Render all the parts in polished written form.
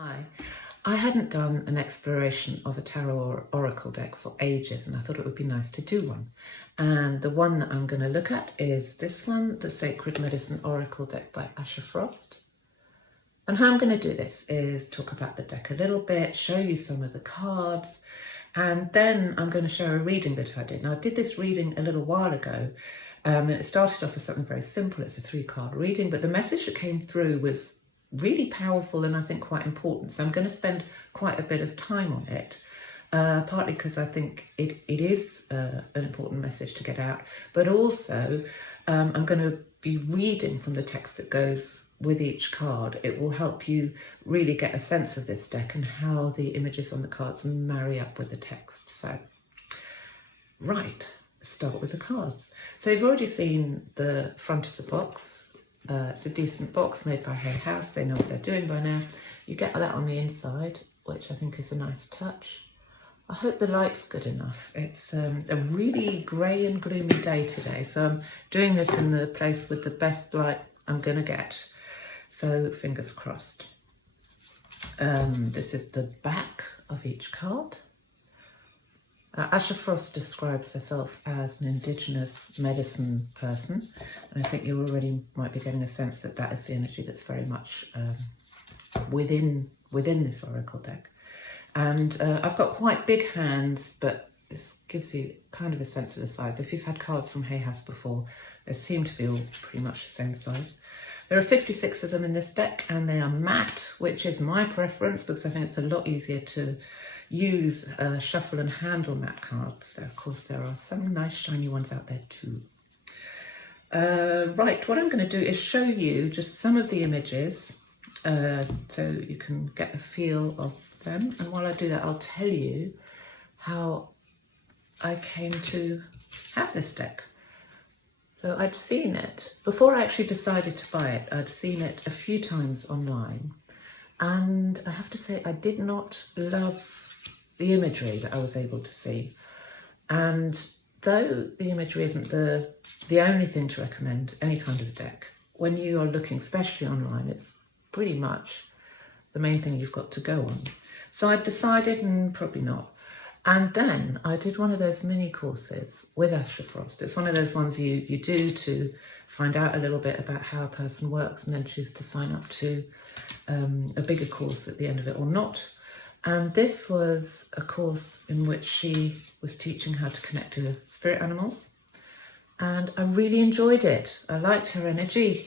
Hi, I hadn't done an exploration of a tarot or oracle deck for ages, and I thought it would be nice to do one. And the one that I'm going to look at is this one, the Sacred Medicine Oracle deck by Asha Frost. And how I'm going to do this is talk about the deck a little bit, show you some of the cards, and then I'm going to share a reading that I did. Now, I did this reading a little while ago, and it started off as something very simple. It's a 3-card reading, but the message that came through was really powerful and I think quite important. So I'm going to spend quite a bit of time on it, partly because I think it is an important message to get out, but also I'm going to be reading from the text that goes with each card. It will help you really get a sense of this deck and how the images on the cards marry up with the text. So, right, let's start with the cards. So you've already seen the front of the box. It's a decent box made by Hay House. They know what they're doing by now. You get that on the inside, which I think is a nice touch. I hope the light's good enough. It's a really grey and gloomy day today, so I'm doing this in the place with the best light I'm going to get. So fingers crossed. This is the back of each card. Asha Frost describes herself as an Indigenous medicine person, and I think you already might be getting a sense that that is the energy that's very much within this oracle deck. And I've got quite big hands, but this gives you kind of a sense of the size. If you've had cards from Hay House before, they seem to be all pretty much the same size. There are 56 of them in this deck, and they are matte, which is my preference because I think it's a lot easier to use shuffle and handle matte cards. Of course, there are some nice shiny ones out there too. Right, what I'm going to do is show you just some of the images so you can get a feel of them. And while I do that, I'll tell you how I came to have this deck. So I'd seen it, before I actually decided to buy it, I'd seen it a few times online. And I have to say, I did not love the imagery that I was able to see. And though the imagery isn't the only thing to recommend any kind of deck, when you are looking, especially online, it's pretty much the main thing you've got to go on. So I decided, probably not. And then I did one of those mini courses with Asha Frost. It's one of those ones you do to find out a little bit about how a person works and then choose to sign up to a bigger course at the end of it or not. And this was a course in which she was teaching how to connect to spirit animals. And I really enjoyed it. I liked her energy.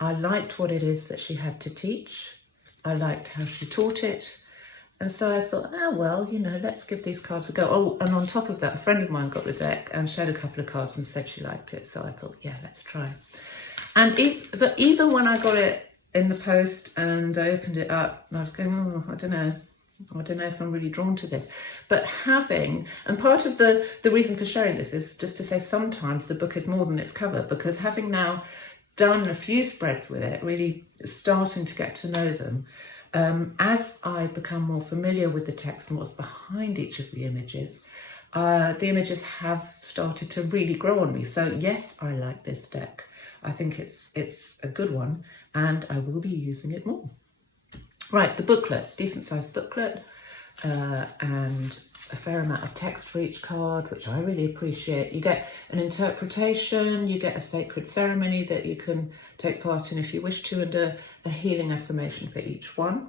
I liked what it is that she had to teach. I liked how she taught it. And so I thought, well, let's give these cards a go. Oh, and on top of that, a friend of mine got the deck and showed a couple of cards and said she liked it. So I thought, yeah, let's try. And but even when I got it in the post and I opened it up, I was going, I don't know if I'm really drawn to this. But and part of the reason for sharing this is just to say sometimes the book is more than its cover, because having now done a few spreads with it, really starting to get to know them, as I become more familiar with the text and what's behind each of the images have started to really grow on me. So yes, I like this deck. I think it's a good one, and I will be using it more. Right, the booklet, decent sized booklet, and a fair amount of text for each card, which I really appreciate. You get an interpretation, you get a sacred ceremony that you can take part in if you wish to, and a healing affirmation for each one.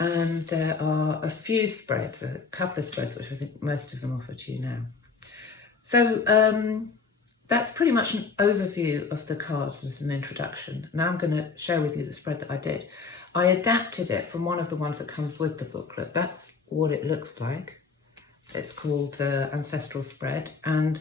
And there are a few spreads, a couple of spreads, which I think most of them offer to you now. So that's pretty much an overview of the cards as an introduction. Now I'm going to share with you the spread that I did. I adapted it from one of the ones that comes with the booklet. That's what it looks like. It's called Ancestral Spread. And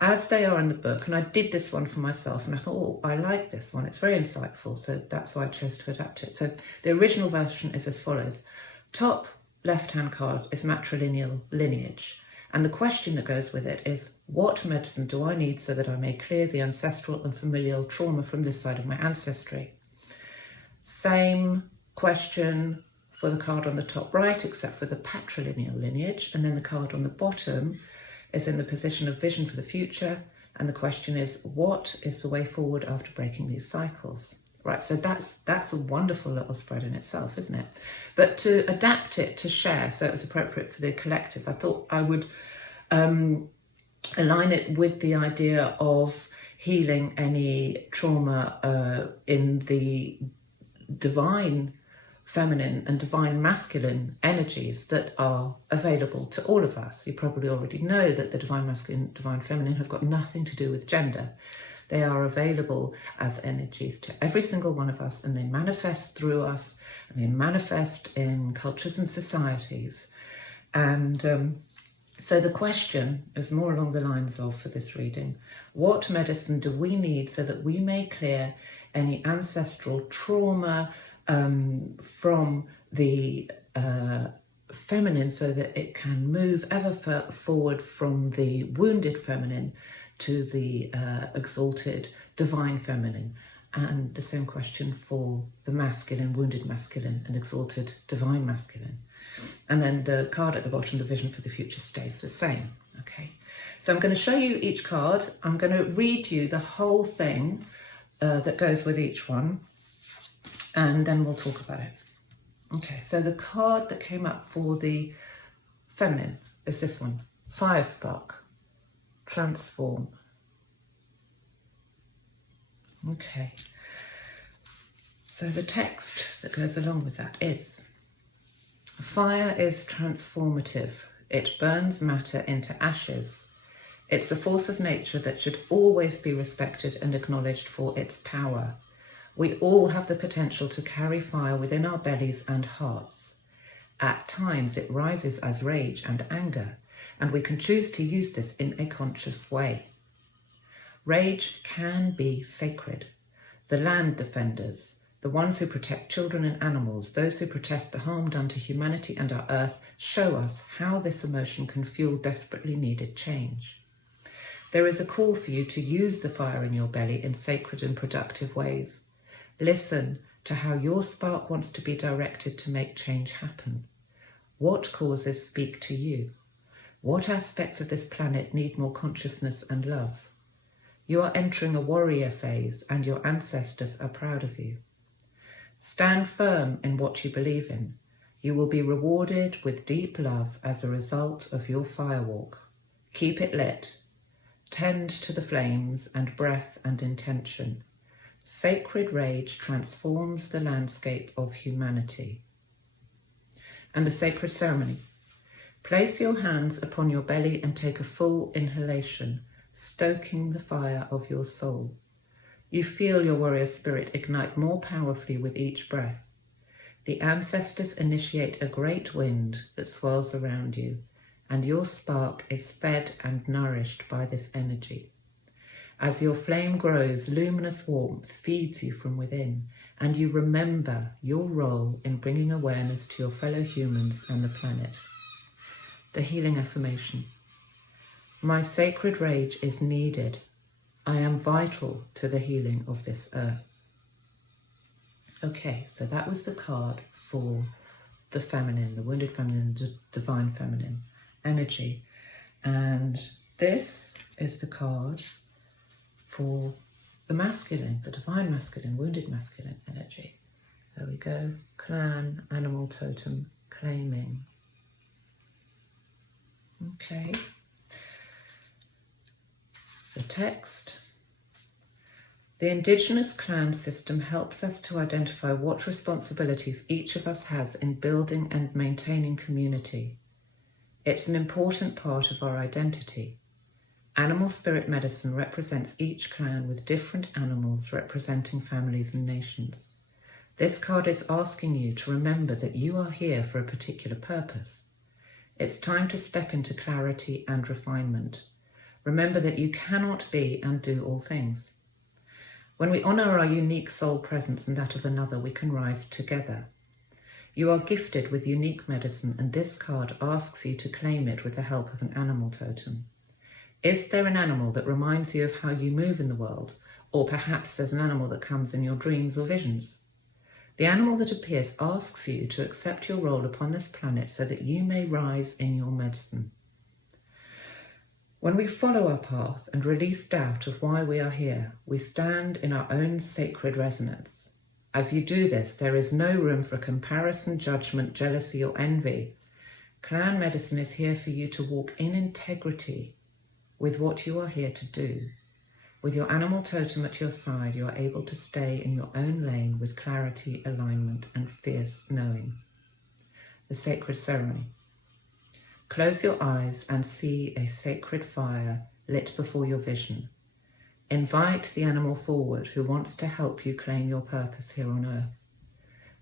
as they are in the book, and I did this one for myself, and I thought, I like this one. It's very insightful. So that's why I chose to adapt it. So the original version is as follows. Top left-hand card is matrilineal lineage. And the question that goes with it is, what medicine do I need so that I may clear the ancestral and familial trauma from this side of my ancestry? Same question for the card on the top right, except for the patrilineal lineage. And then the card on the bottom is in the position of vision for the future. And the question is, what is the way forward after breaking these cycles? right? So that's a wonderful little spread in itself, isn't it? But to adapt it to share, so it was appropriate for the collective, I thought I would align it with the idea of healing any trauma in the divine feminine and divine masculine energies that are available to all of us. You probably already know that the divine masculine, divine feminine have got nothing to do with gender. They are available as energies to every single one of us, and they manifest through us, and they manifest in cultures and societies. And so the question is more along the lines of, for this reading, what medicine do we need so that we may clear any ancestral trauma from the feminine, so that it can move ever forward from the wounded feminine to the exalted divine feminine? And the same question for the masculine, wounded masculine, and exalted divine masculine. And then the card at the bottom, the vision for the future, stays the same. Okay, so I'm going to show you each card. I'm going to read you the whole thing that goes with each one, and then we'll talk about it. Okay, so the card that came up for the feminine is this one: Fire Spark, Transform. Okay, so the text that goes along with that is: fire is transformative. It burns matter into ashes. It's a force of nature that should always be respected and acknowledged for its power. We all have the potential to carry fire within our bellies and hearts. At times it rises as rage and anger, and we can choose to use this in a conscious way. Rage can be sacred. The land defenders, the ones who protect children and animals, those who protest the harm done to humanity and our earth, show us how this emotion can fuel desperately needed change. There is a call for you to use the fire in your belly in sacred and productive ways. Listen to how your spark wants to be directed to make change happen. What causes speak to you? What aspects of this planet need more consciousness and love? You are entering a warrior phase, and your ancestors are proud of you. Stand firm in what you believe in. You will be rewarded with deep love as a result of your firewalk. Keep it lit. Tend to the flames and breath and intention. Sacred rage transforms the landscape of humanity. And the sacred ceremony. Place your hands upon your belly and take a full inhalation, stoking the fire of your soul. You feel your warrior spirit ignite more powerfully with each breath. The ancestors initiate a great wind that swirls around you, and your spark is fed and nourished by this energy. As your flame grows, luminous warmth feeds you from within, and you remember your role in bringing awareness to your fellow humans and the planet. The healing affirmation. My sacred rage is needed. I am vital to the healing of this earth. Okay, so that was the card for the feminine, the wounded feminine, the divine feminine energy. And this is the card for the masculine, the divine masculine, wounded masculine energy. There we go. Clan, animal, totem, claiming. Okay. The text. The Indigenous clan system helps us to identify what responsibilities each of us has in building and maintaining community. It's an important part of our identity. Animal spirit medicine represents each clan with different animals representing families and nations. This card is asking you to remember that you are here for a particular purpose. It's time to step into clarity and refinement. Remember that you cannot be and do all things. When we honour our unique soul presence and that of another, we can rise together. You are gifted with unique medicine, and this card asks you to claim it with the help of an animal totem. Is there an animal that reminds you of how you move in the world, or perhaps there's an animal that comes in your dreams or visions? The animal that appears asks you to accept your role upon this planet so that you may rise in your medicine. When we follow our path and release doubt of why we are here, we stand in our own sacred resonance. As you do this, there is no room for comparison, judgment, jealousy, or envy. Clan medicine is here for you to walk in integrity with what you are here to do. With your animal totem at your side, you are able to stay in your own lane with clarity, alignment, and fierce knowing. The sacred ceremony. Close your eyes and see a sacred fire lit before your vision. Invite the animal forward who wants to help you claim your purpose here on earth.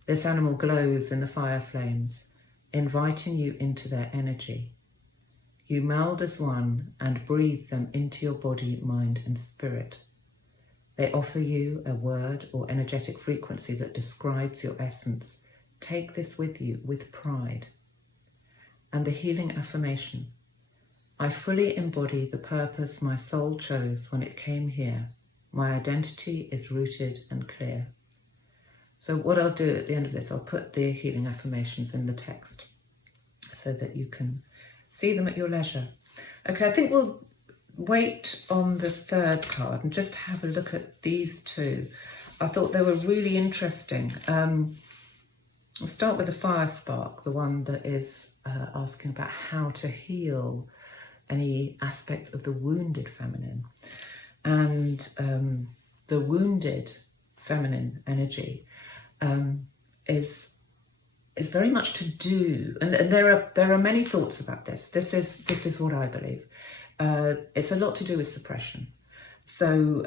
This animal glows in the fire flames, inviting you into their energy. You meld as one and breathe them into your body, mind, and spirit. They offer you a word or energetic frequency that describes your essence. Take this with you with pride. And the healing affirmation. I fully embody the purpose my soul chose when it came here. My identity is rooted and clear. So what I'll do at the end of this, I'll put the healing affirmations in the text so that you can see them at your leisure. Okay, I think we'll wait on the third card and just have a look at these two. I thought they were really interesting. I'll start with the fire spark, the one that is asking about how to heal any aspects of the wounded feminine. And the wounded feminine energy is very much to do, and there are many thoughts about this. This is what I believe. It's a lot to do with suppression. So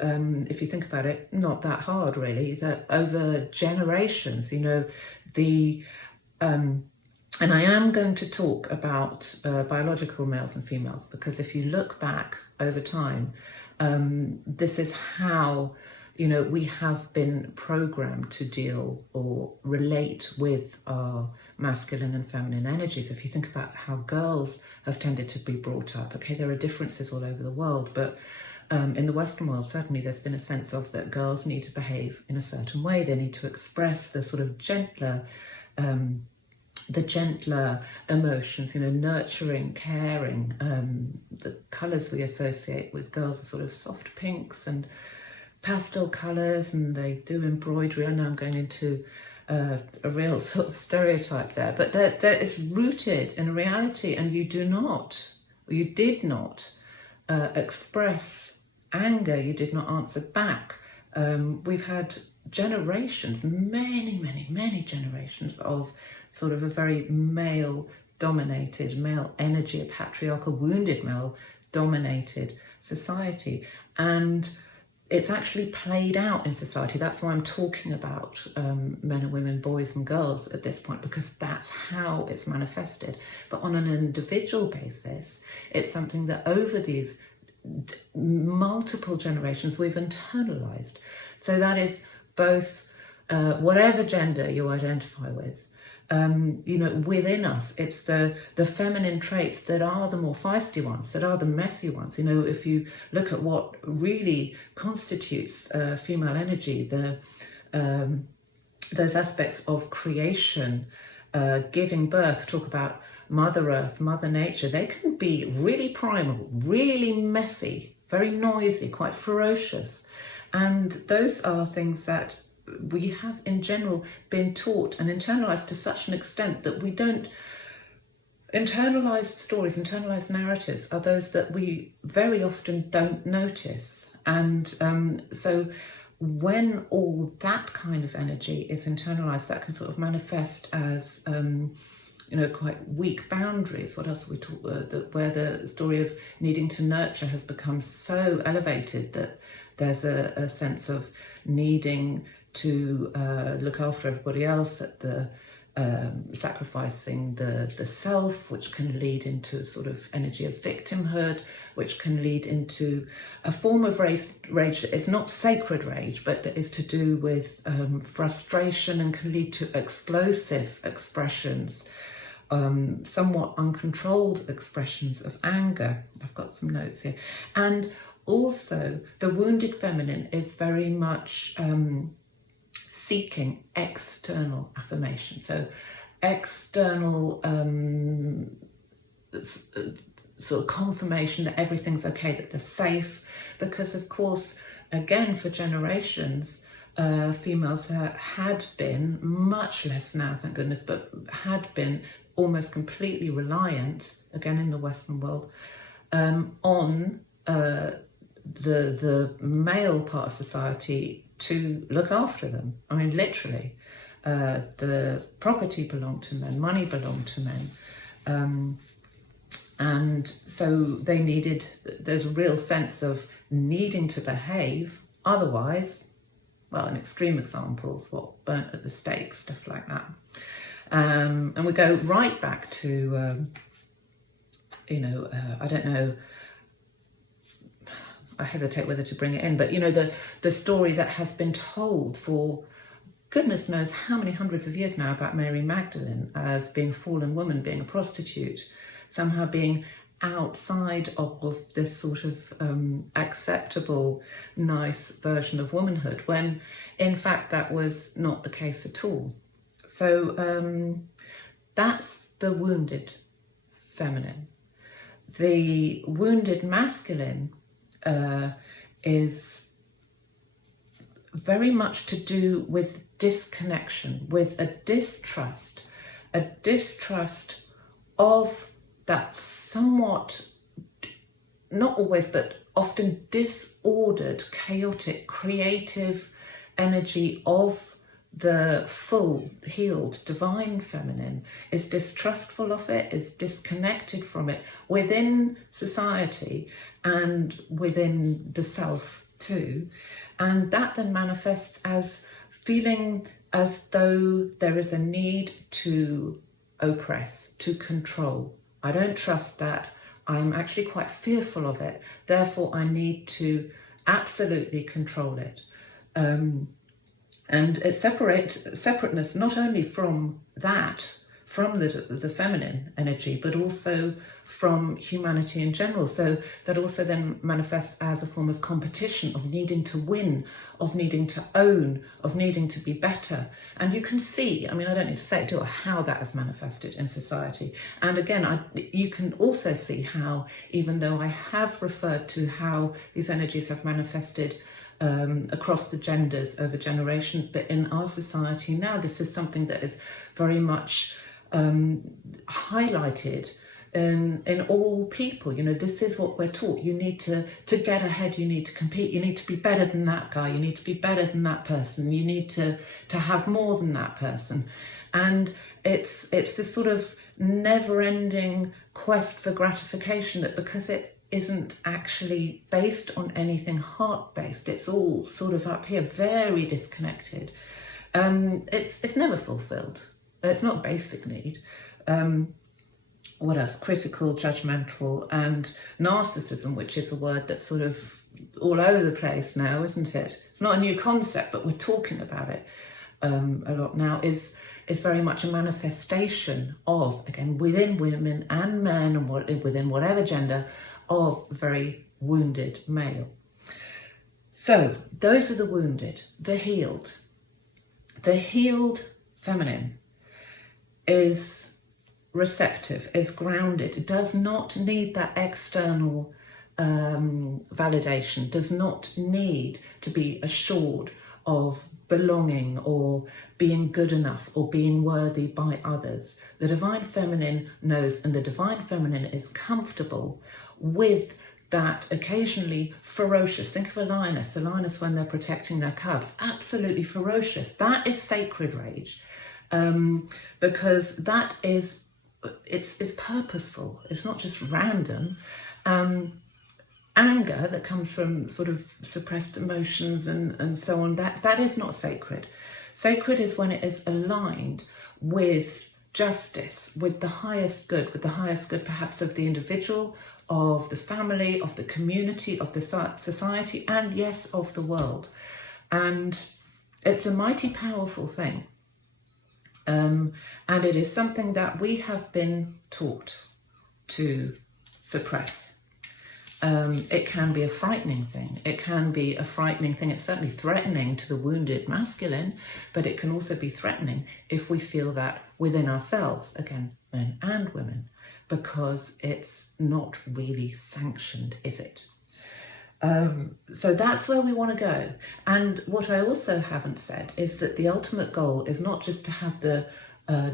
if you think about it, not that hard really, that over generations, you know, and I am going to talk about biological males and females, because if you look back over time, this is how, you know, we have been programmed to deal or relate with our masculine and feminine energies. If you think about how girls have tended to be brought up, okay, there are differences all over the world, but in the Western world, certainly there's been a sense of that girls need to behave in a certain way. They need to express the sort of gentler emotions, you know, nurturing, caring. The colours we associate with girls are sort of soft pinks and pastel colours, and they do embroidery. I know I'm going into a real sort of stereotype there, but that is rooted in reality, and you did not express anger, you did not answer back. We've had generations, many generations of sort of a very male-dominated, male energy, a patriarchal, wounded male-dominated society. And it's actually played out in society. That's why I'm talking about men and women, boys and girls at this point, because that's how it's manifested. But on an individual basis, it's something that over these multiple generations we've internalized. So that is both whatever gender you identify with, you know, within us, it's the feminine traits that are the more feisty ones, that are the messy ones. You know, if you look at what really constitutes female energy, those aspects of creation, giving birth, talk about Mother Earth, Mother Nature, they can be really primal, really messy, very noisy, quite ferocious. And those are things that we have in general been taught and internalized to such an extent that we don't. Internalized stories, internalized narratives are those that we very often don't notice. And so when all that kind of energy is internalized, that can sort of manifest as you know, quite weak boundaries. What else we talk where the story of needing to nurture has become so elevated that there's a sense of needing to look after everybody else, at the sacrificing the self, which can lead into a sort of energy of victimhood, which can lead into a form of rage that is not sacred rage, but that is to do with frustration, and can lead to explosive expressions, somewhat uncontrolled expressions of anger. I've got some notes here. And also the wounded feminine is very much seeking external affirmation. So external sort of confirmation that everything's okay, that they're safe, because of course, again, for generations, females had been, much less now, thank goodness, but had been almost completely reliant, again in the Western world, on the male part of society to look after them. I mean, literally, the property belonged to men, money belonged to men. And so they there's a real sense of needing to behave, otherwise, well, in extreme examples, burnt at the stake, stuff like that. And we go right back to, I don't know, I hesitate whether to bring it in, but, the story that has been told for goodness knows how many hundreds of years now about Mary Magdalene as being a fallen woman, being a prostitute, somehow being outside of this sort of acceptable, nice version of womanhood, when in fact that was not the case at all. So that's the wounded feminine. The wounded masculine is very much to do with disconnection, with a distrust of that somewhat, not always, but often disordered, chaotic, creative energy of the full, healed, divine feminine, is distrustful of it, is disconnected from it within society and within the self too. And that then manifests as feeling as though there is a need to oppress, to control. I don't trust that. I'm actually quite fearful of it. Therefore, I need to absolutely control it. And it's separateness not only from that, from the feminine energy, but also from humanity in general. So that also then manifests as a form of competition, of needing to win, of needing to own, of needing to be better. And you can see, I mean, I don't need to say to how that has manifested in society. And again, you can also see how, even though I have referred to how these energies have manifested across the genders over generations, but in our society now, this is something that is very much highlighted in all people. This is what we're taught. You need to get ahead, you need to compete, you need to be better than that guy, you need to be better than that person, you need to have more than that person. And it's this sort of never-ending quest for gratification that, because it isn't actually based on anything heart-based, it's all sort of up here, very disconnected. It's never fulfilled. It's not a basic need. What else? Critical, judgmental, and narcissism, which is a word that's sort of all over the place now, isn't it? It's not a new concept, but we're talking about it a lot now, is very much a manifestation of, again, within women and men, and within whatever gender, of very wounded male. So those are the wounded, the healed. The healed feminine is receptive, is grounded. It does not need that external validation, does not need to be assured of belonging or being good enough or being worthy by others. The divine feminine knows, and the divine feminine is comfortable with that occasionally ferocious. Think of a lioness when they're protecting their cubs, absolutely ferocious. That is sacred rage, because that is, it's purposeful. It's not just random. Anger that comes from sort of suppressed emotions and so on, that is not sacred. Sacred is when it is aligned with justice, with the highest good perhaps of the individual, of the family, of the community, of the society, and yes, of the world. And it's a mighty powerful thing. And it is something that we have been taught to suppress. It can be a frightening thing. It's certainly threatening to the wounded masculine, but it can also be threatening if we feel that within ourselves, again, men and women, because it's not really sanctioned, is it? So that's where we want to go. And what I also haven't said is that the ultimate goal is not just to have the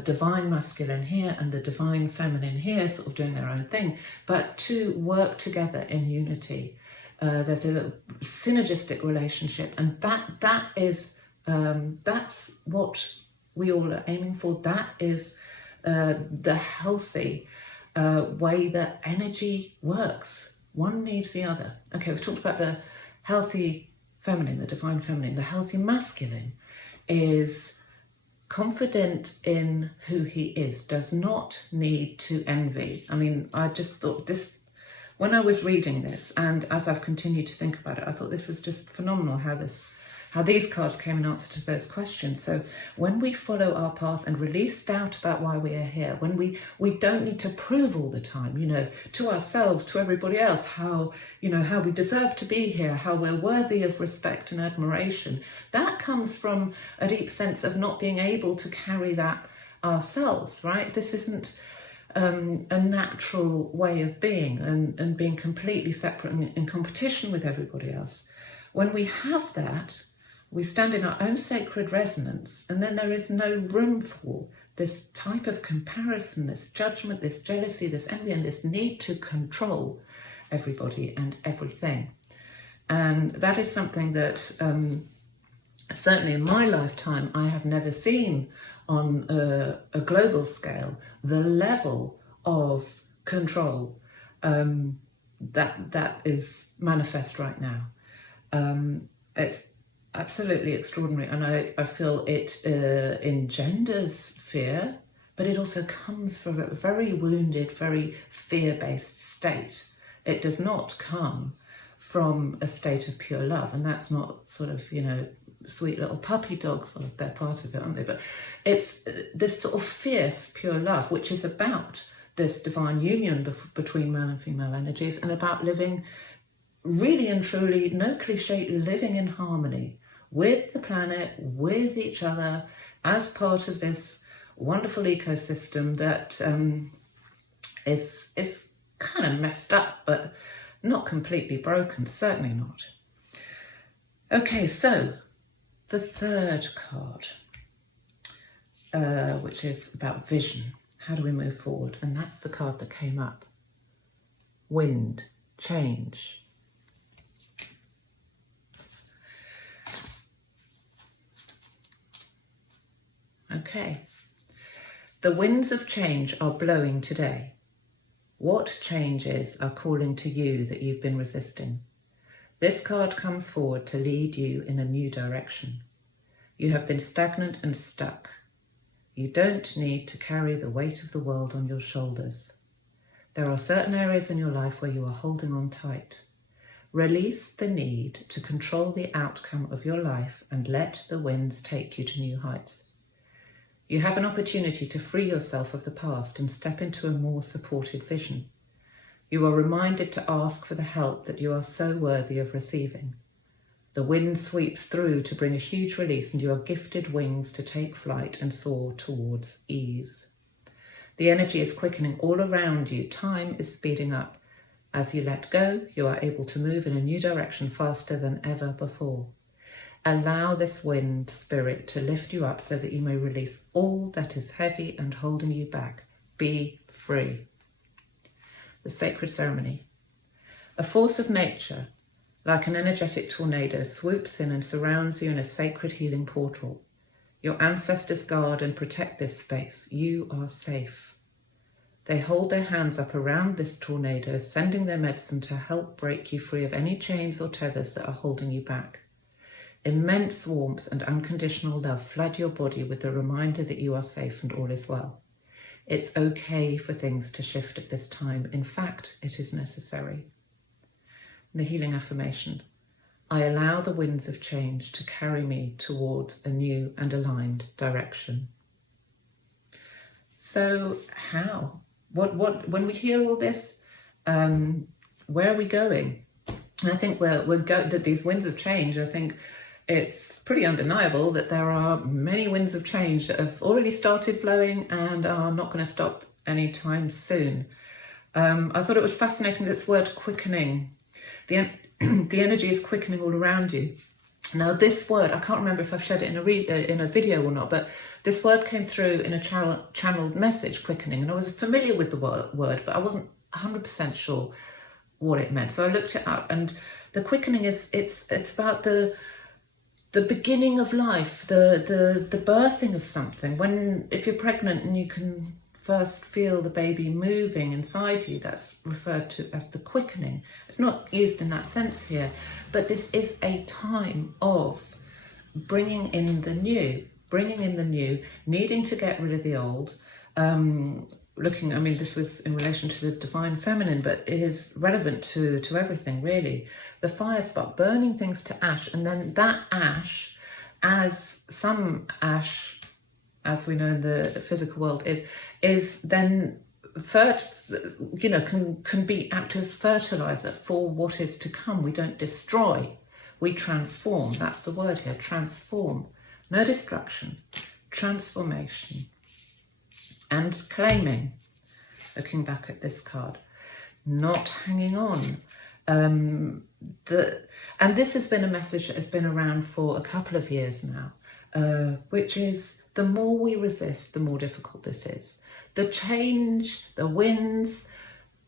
divine masculine here and the divine feminine here sort of doing their own thing, but to work together in unity. There's a synergistic relationship, and that is that's what we all are aiming for. That is the healthy way that energy works. One needs the other. Okay, we've talked about the healthy feminine, the divine feminine. The healthy masculine is confident in who he is, does not need to envy. I mean, I just thought this, when I was reading this, and as I've continued to think about it, I thought this was just phenomenal how these cards came in answer to those questions. So when we follow our path and release doubt about why we are here, when we don't need to prove all the time, to ourselves, to everybody else, how we deserve to be here, how we're worthy of respect and admiration, that comes from a deep sense of not being able to carry that ourselves, right? This isn't a natural way of being and being completely separate and in competition with everybody else. When we have that, we stand in our own sacred resonance, and then there is no room for this type of comparison, this judgment, this jealousy, this envy, and this need to control everybody and everything. And that is something that certainly in my lifetime I have never seen on a global scale, the level of control that is manifest right now. It's absolutely extraordinary, and I feel it engenders fear, but it also comes from a very wounded, very fear-based state. It does not come from a state of pure love, and that's not sort of, sweet little puppy dogs, sort of, they're part of it, aren't they? But it's this sort of fierce, pure love, which is about this divine union between male and female energies, and about living really and truly, no cliche, living in harmony with the planet, with each other, as part of this wonderful ecosystem that is kind of messed up, but not completely broken, certainly not. Okay, so the third card, which is about vision. How do we move forward? And that's the card that came up. Wind, change. Okay, the winds of change are blowing today. What changes are calling to you that you've been resisting? This card comes forward to lead you in a new direction. You have been stagnant and stuck. You don't need to carry the weight of the world on your shoulders. There are certain areas in your life where you are holding on tight. Release the need to control the outcome of your life and let the winds take you to new heights. You have an opportunity to free yourself of the past and step into a more supported vision. You are reminded to ask for the help that you are so worthy of receiving. The wind sweeps through to bring a huge release, and you are gifted wings to take flight and soar towards ease. The energy is quickening all around you. Time is speeding up. As you let go, you are able to move in a new direction faster than ever before. Allow this wind spirit to lift you up so that you may release all that is heavy and holding you back. Be free. The sacred ceremony. A force of nature, like an energetic tornado, swoops in and surrounds you in a sacred healing portal. Your ancestors guard and protect this space. You are safe. They hold their hands up around this tornado, sending their medicine to help break you free of any chains or tethers that are holding you back. Immense warmth and unconditional love flood your body with the reminder that you are safe and all is well. It's okay for things to shift at this time. In fact, it is necessary. The healing affirmation. I allow the winds of change to carry me toward a new and aligned direction. So how? What? When we hear all this, where are we going? And I think that these winds of change, I think it's pretty undeniable that there are many winds of change that have already started blowing and are not going to stop anytime soon. I thought it was fascinating, this word quickening. The the energy is quickening all around you. Now this word, I can't remember if I've shared it in a video or not, but this word came through in a channeled message, quickening, and I was familiar with the word, but I wasn't 100% sure what it meant. So I looked it up, and the quickening it's about the beginning of life, the birthing of something. If you're pregnant and you can first feel the baby moving inside you, that's referred to as the quickening. It's not used in that sense here, but this is a time of bringing in the new, needing to get rid of the old. This was in relation to the divine feminine, but it is relevant to everything really. The fire spark, burning things to ash, and then that ash, as some ash, as we know in the physical world, is then can be act as fertilizer for what is to come. We don't destroy, we transform. That's the word here, transform. No destruction, transformation. And claiming, looking back at this card, not hanging on. And this has been a message that has been around for a couple of years now, which is the more we resist, the more difficult this is. The change, the winds,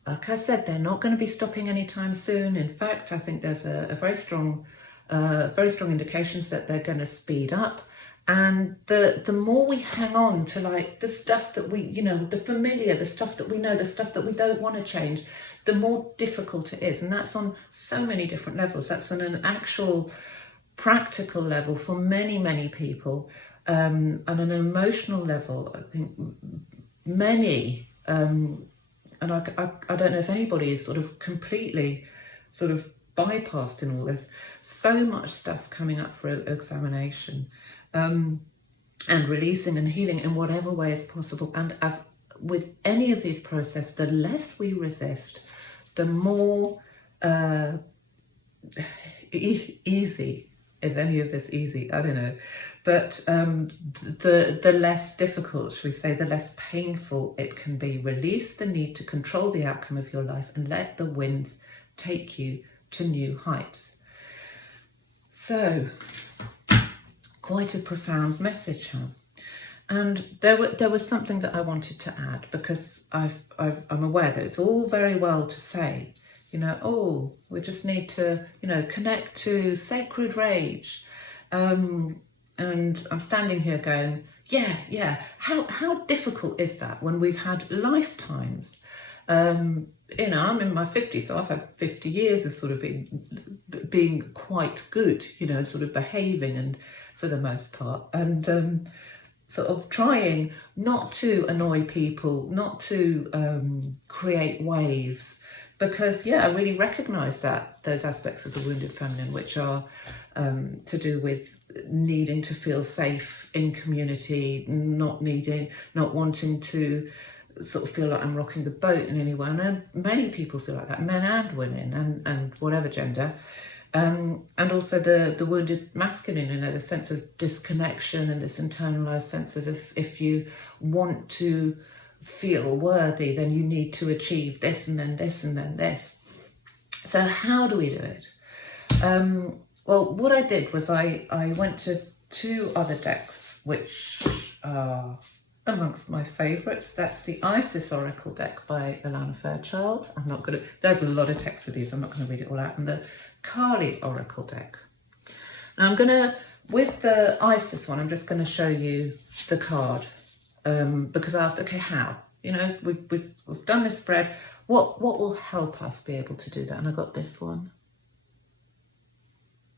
like I said, they're not going to be stopping anytime soon. In fact, I think there's a very strong indications that they're going to speed up. And the more we hang on to like the stuff that we, the familiar, the stuff that we know, the stuff that we don't want to change, the more difficult it is. And that's on so many different levels. That's on an actual practical level for many, many people. And on an emotional level, I think many, and I don't know if anybody is sort of completely sort of bypassed in all this. So much stuff coming up for examination. And releasing and healing in whatever way is possible. And as with any of these processes, the less we resist, the more easy. Is any of this easy? I don't know. But the less difficult, shall we say, the less painful it can be. Release the need to control the outcome of your life and let the winds take you to new heights. So, quite a profound message, huh? And there was something that I wanted to add, because I'm aware that it's all very well to say, we just need to, connect to sacred rage. And I'm standing here going, yeah. How difficult is that when we've had lifetimes? I'm in my 50s, so I've had 50 years of sort of being quite good, sort of behaving and for the most part, and sort of trying not to annoy people, not to create waves, because I really recognise that those aspects of the wounded feminine, which are to do with needing to feel safe in community, not wanting to sort of feel like I'm rocking the boat in any way. And many people feel like that, men and women, and whatever gender. And also the wounded masculine, the sense of disconnection and this internalized sense as if you want to feel worthy, then you need to achieve this and then this and then this. So how do we do it? Well, what I did was I went to two other decks, which are amongst my favourites. That's the Isis Oracle deck by Alana Fairchild. There's a lot of text with these, I'm not going to read it all out. And the Kali Oracle deck. Now with the Isis one, I'm just going to show you the card, because I asked, okay, how? We've done this spread. What will help us be able to do that? And I got this one.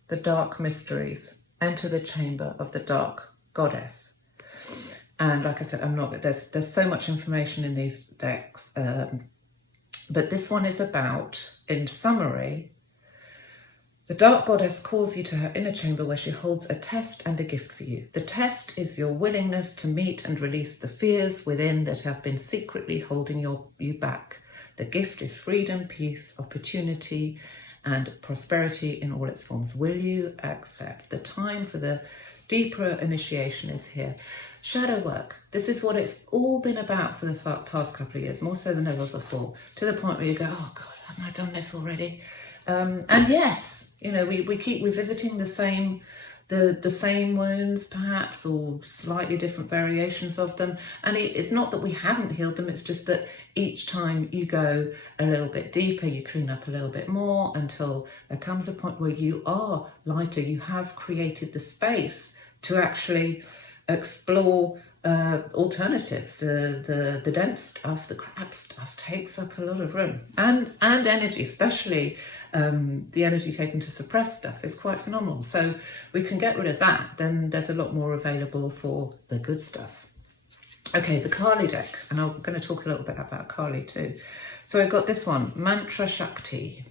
The Dark Mysteries. Enter the chamber of the Dark Goddess. And like I said, there's so much information in these decks, but this one is about, in summary, the Dark Goddess calls you to her inner chamber where she holds a test and a gift for you. The test is your willingness to meet and release the fears within that have been secretly holding you back. The gift is freedom, peace, opportunity, and prosperity in all its forms. Will you accept? The time for the deeper initiation is here. Shadow work. This is what it's all been about for the past couple of years, more so than ever before, to the point where you go, oh God, haven't I done this already? And yes, you know, we keep revisiting the same wounds perhaps, or slightly different variations of them, and it's not that we haven't healed them, it's just that each time you go a little bit deeper, you clean up a little bit more until there comes a point where you are lighter. You have created the space to actually explore alternatives. The dense stuff, the crap stuff, takes up a lot of room and energy, especially the energy taken to suppress stuff is quite phenomenal. So we can get rid of that, then there's a lot more available for the good stuff. Okay, the Kali deck, and I'm going to talk a little bit about Kali too. So I've got this one, Mantra Shakti,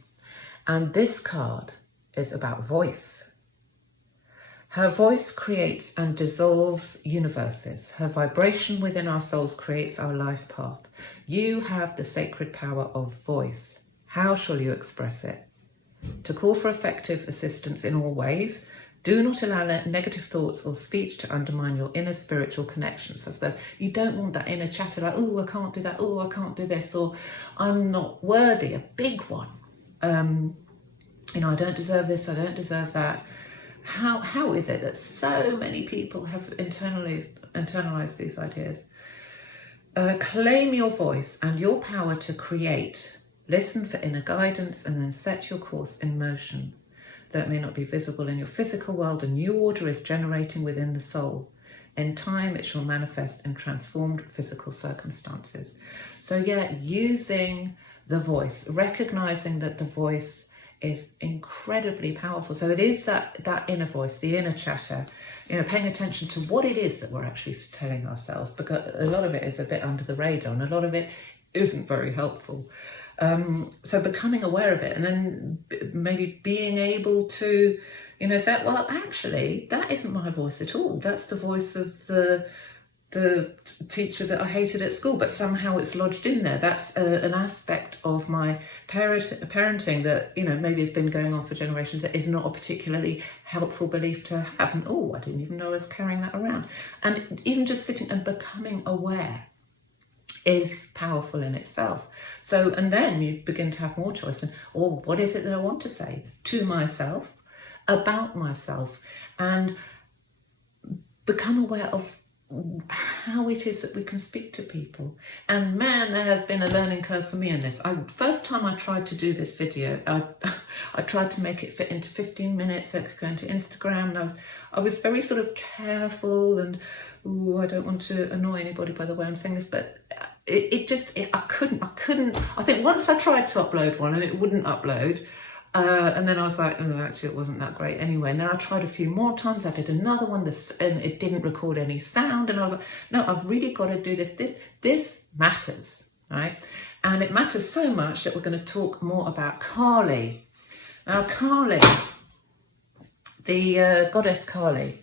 and this card is about voice. Her voice creates and dissolves universes. Her vibration within our souls creates our life path. You have the sacred power of voice. How shall you express it? To call for effective assistance in all ways. Do not allow negative thoughts or speech to undermine your inner spiritual connections. I suppose you don't want that inner chatter like, oh, I can't do that, oh, I can't do this, or I'm not worthy, a big one. You know, I don't deserve this, I don't deserve that. How is it that so many people have internalized these ideas? Claim your voice and your power to create. Listen for inner guidance and then set your course in motion. Though it may not be visible in your physical world, a new order is generating within the soul. In time, it shall manifest in transformed physical circumstances. So yeah, using the voice, recognizing that the voice is incredibly powerful. So it is that inner voice, the inner chatter, you know, paying attention to what it is that we're actually telling ourselves, because a lot of it is a bit under the radar and a lot of it isn't very helpful. So becoming aware of it, and then maybe being able to, you know, say, well, actually, that isn't my voice at all. That's the voice of the teacher that I hated at school, but somehow it's lodged in there. That's an aspect of my parenting that, you know, maybe has been going on for generations that is not a particularly helpful belief to have. And oh, I didn't even know I was carrying that around. And even just sitting and becoming aware is powerful in itself. So, and then you begin to have more choice. And, oh, what is it that I want to say to myself, about myself, and become aware of how it is that we can speak to people. And man, there has been a learning curve for me in this. First time I tried to do this video, I tried to make it fit into 15 minutes so it could go into Instagram, and I was very sort of careful, and I don't want to annoy anybody by the way I'm saying this, but I couldn't. I think once I tried to upload one and it wouldn't upload, and then I was like, oh, actually it wasn't that great anyway. And then I tried a few more times. I did another one, and it didn't record any sound. And I was like, no, I've really got to do this. This matters, right? And it matters so much that we're going to talk more about Kali. Now, Kali, the goddess Kali,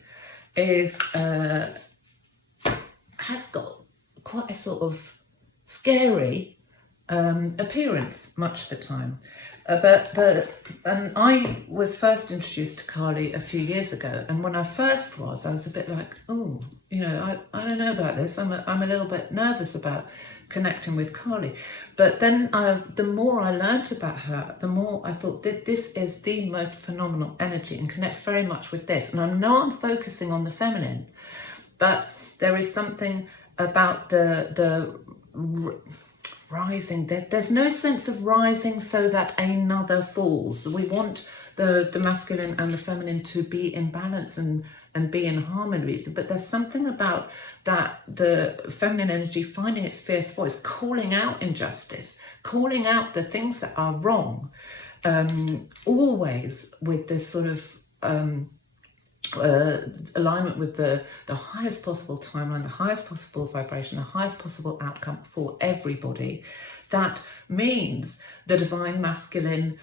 has got quite a sort of scary appearance much of the time. And I was first introduced to Kali a few years ago, and when I first I was a bit like, oh, you know, I don't know about this. I'm a little bit nervous about connecting with Kali. But then the more I learnt about her, the more I thought that this is the most phenomenal energy and connects very much with this. And I know I'm focusing on the feminine, but there is something about the rising. There's no sense of rising so that another falls. We want the masculine and the feminine to be in balance and be in harmony. But there's something about that, the feminine energy finding its fierce voice, calling out injustice, calling out the things that are wrong, always with this sort of alignment with the highest possible timeline, the highest possible vibration, the highest possible outcome for everybody. That means the divine masculine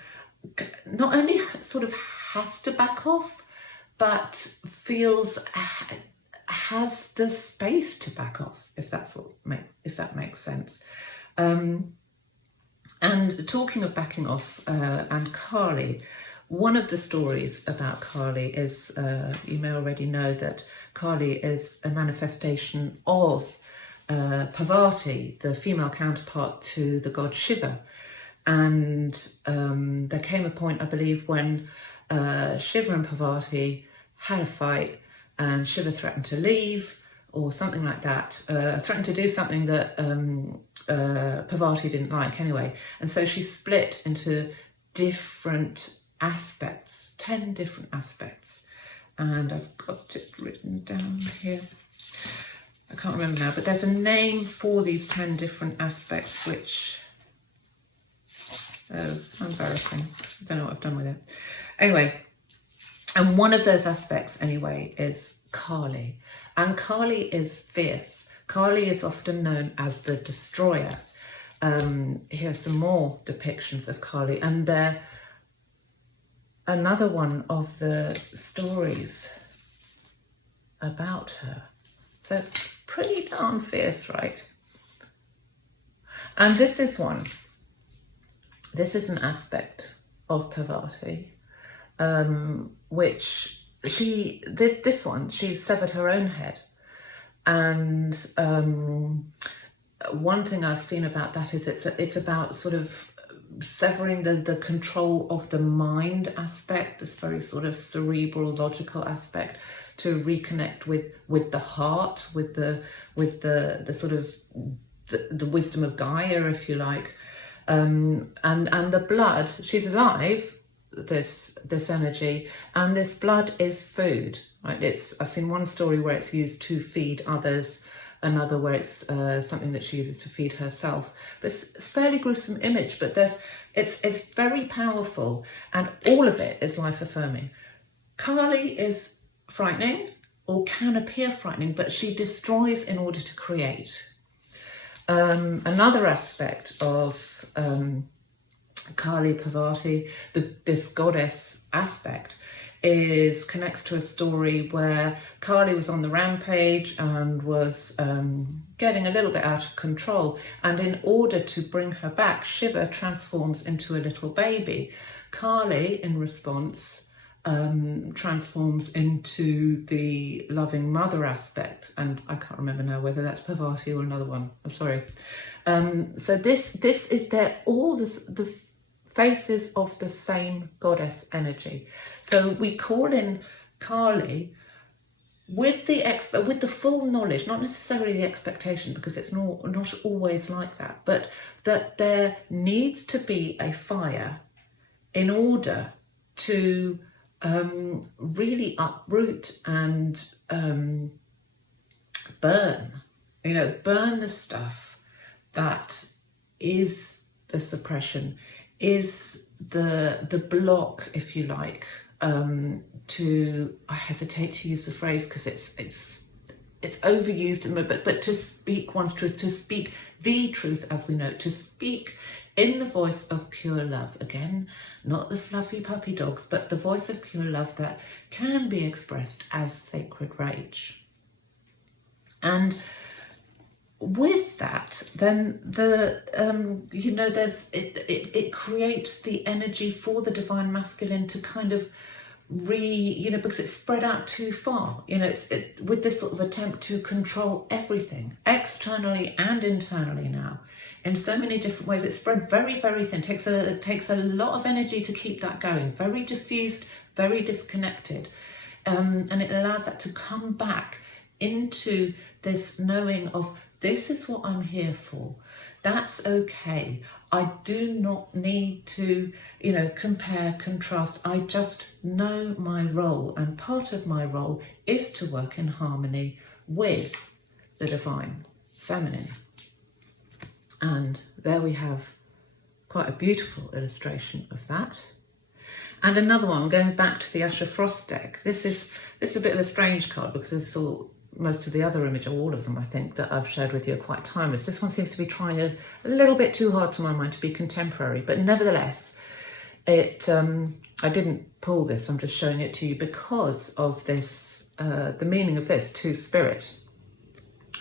not only sort of has to back off, but feels has the space to back off, if that makes sense. And talking of backing off and Kali, one of the stories about Kali is, you may already know that Kali is a manifestation of Parvati, the female counterpart to the god Shiva. And there came a point, I believe, when Shiva and Parvati had a fight, and Shiva threatened to leave or something like that, threatened to do something that Parvati didn't like anyway. And so she split into different aspects, 10 different aspects. And I've got it written down here. I can't remember now, but there's a name for these 10 different aspects, which, oh, embarrassing. I don't know what I've done with it. Anyway, and one of those aspects anyway is Kali. And Kali is fierce. Kali is often known as the destroyer. Here are some more depictions of Kali, and they're another one of the stories about her. So pretty darn fierce, right? And this is one. This is an aspect of Parvati, which this one, she's severed her own head. And one thing I've seen about that is it's about sort of severing the control of the mind aspect, this very sort of cerebral, logical aspect, to reconnect with the heart, with the sort of the wisdom of Gaia, if you like, and the blood. She's alive, this energy, and this blood is food. Right? I've seen one story where it's used to feed others, another where it's something that she uses to feed herself. But it's a fairly gruesome image, but it's very powerful, and all of it is life affirming. Kali is frightening, or can appear frightening, but she destroys in order to create. Another aspect of Kali Parvati, this goddess aspect, connects to a story where Kali was on the rampage and was getting a little bit out of control, and in order to bring her back, Shiva transforms into a little baby. Kali, in response, transforms into the loving mother aspect, and I can't remember now whether that's Parvati or another one. I'm sorry. So they're all the faces of the same goddess energy. So we call in Kali with the full knowledge, not necessarily the expectation, because it's not always like that, but that there needs to be a fire in order to really uproot and burn the stuff that is the suppression, is the block, if you like, to, I hesitate to use the phrase because it's overused, but to speak one's truth, to speak the truth as we know it, to speak in the voice of pure love. Again, not the fluffy puppy dogs, but the voice of pure love that can be expressed as sacred rage. And with that, then it creates the energy for the divine masculine to kind of because it's spread out too far. With this sort of attempt to control everything externally and internally now in so many different ways. It's spread very, very thin. It takes a lot of energy to keep that going. Very diffused, very disconnected, and it allows that to come back into this knowing of, this is what I'm here for. That's okay. I do not need to, compare, contrast. I just know my role, and part of my role is to work in harmony with the divine feminine. And there we have quite a beautiful illustration of that. And another one, going back to the Asha Frost deck. This is a bit of a strange card because this is all, most of the other image, or all of them, I think, that I've shared with you are quite timeless. This one seems to be trying a little bit too hard to my mind to be contemporary, but nevertheless, I didn't pull this, I'm just showing it to you because of this, the meaning of this, two-spirit,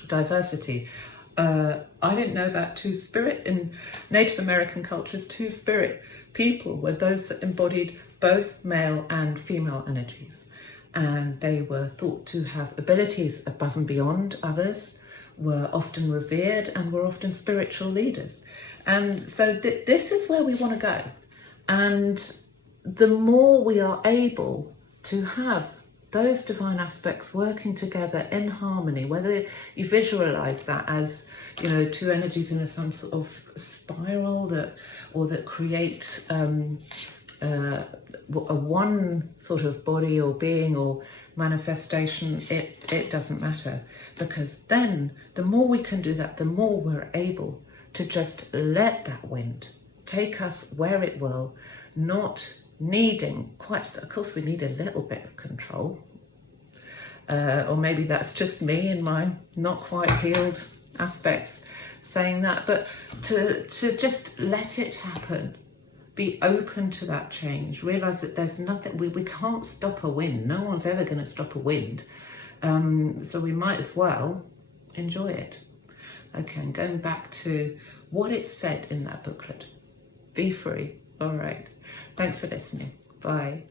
diversity. I didn't know about two-spirit. In Native American cultures, two-spirit people were those that embodied both male and female energies. And they were thought to have abilities above and beyond others, were often revered and were often spiritual leaders. And so this is where we want to go. And the more we are able to have those divine aspects working together in harmony, whether you visualize that as, you know, two energies in some sort of spiral that create a one sort of body or being or manifestation, it doesn't matter, because then the more we can do that, the more we're able to just let that wind take us where it will, not needing quite, of course we need a little bit of control, or maybe that's just me and my not quite healed aspects saying that, but to just let it happen, be open to that change, realize that there's nothing, we can't stop a wind, no one's ever going to stop a wind, so we might as well enjoy it. Okay, and going back to what it said in that booklet, be free. All right, thanks for listening. Bye.